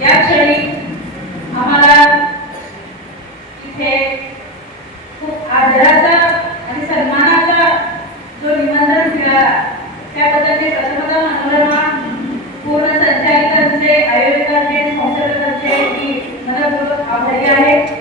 या खूप आदराचा आणि सन्मानाचा जो निमंत्रण मिळाला त्याबद्दल मी प्रथमतः मनोरमा पूर्ण संचालकांचे आयोजकांचे स्पॉन्सरकांचे मी आहे.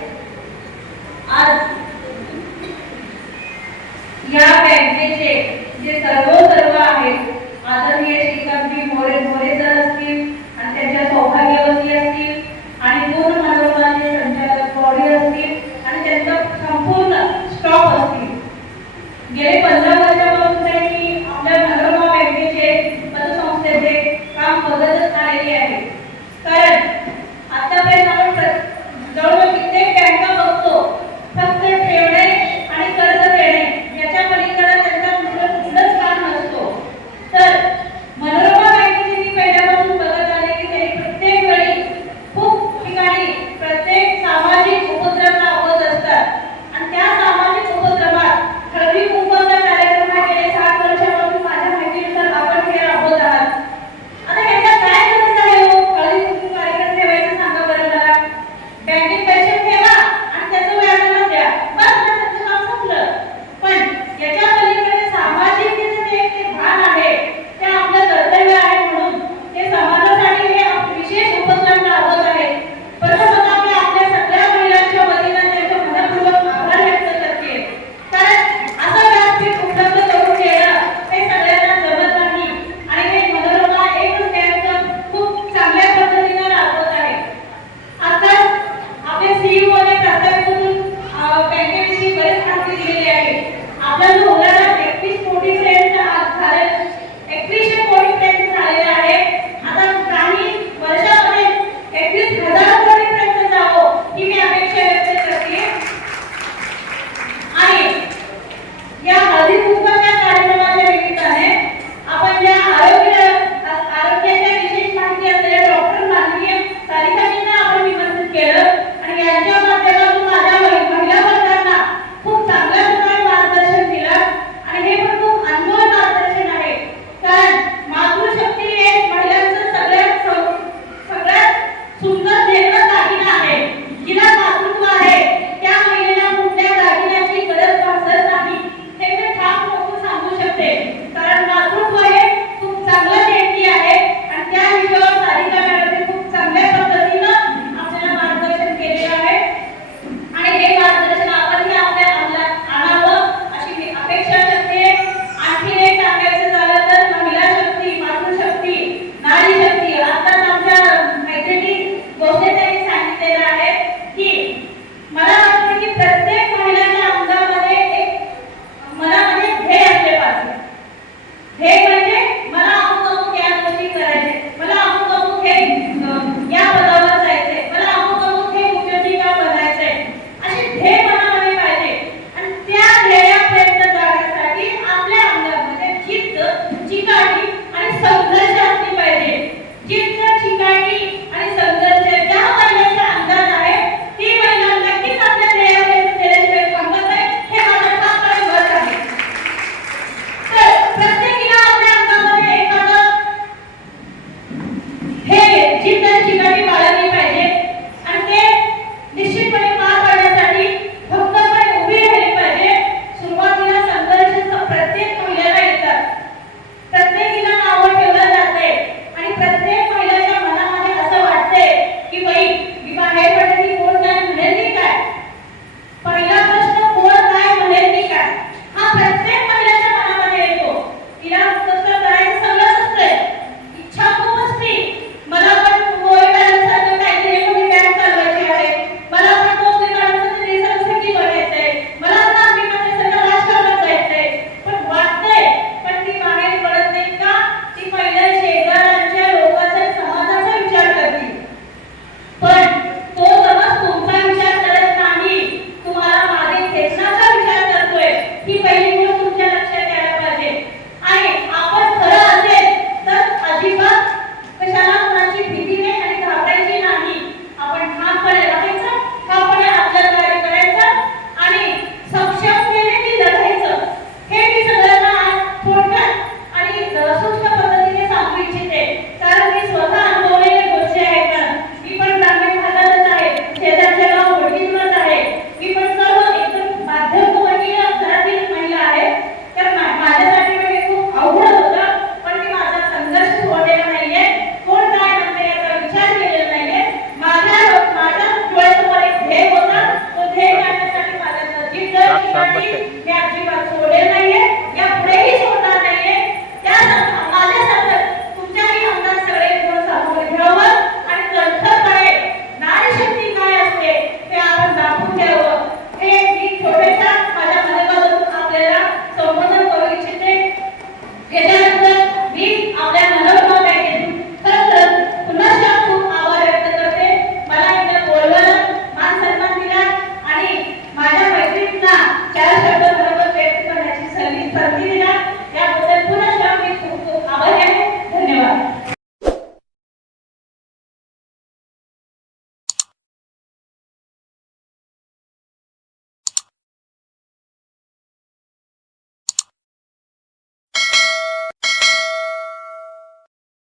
ಹೇಗೆ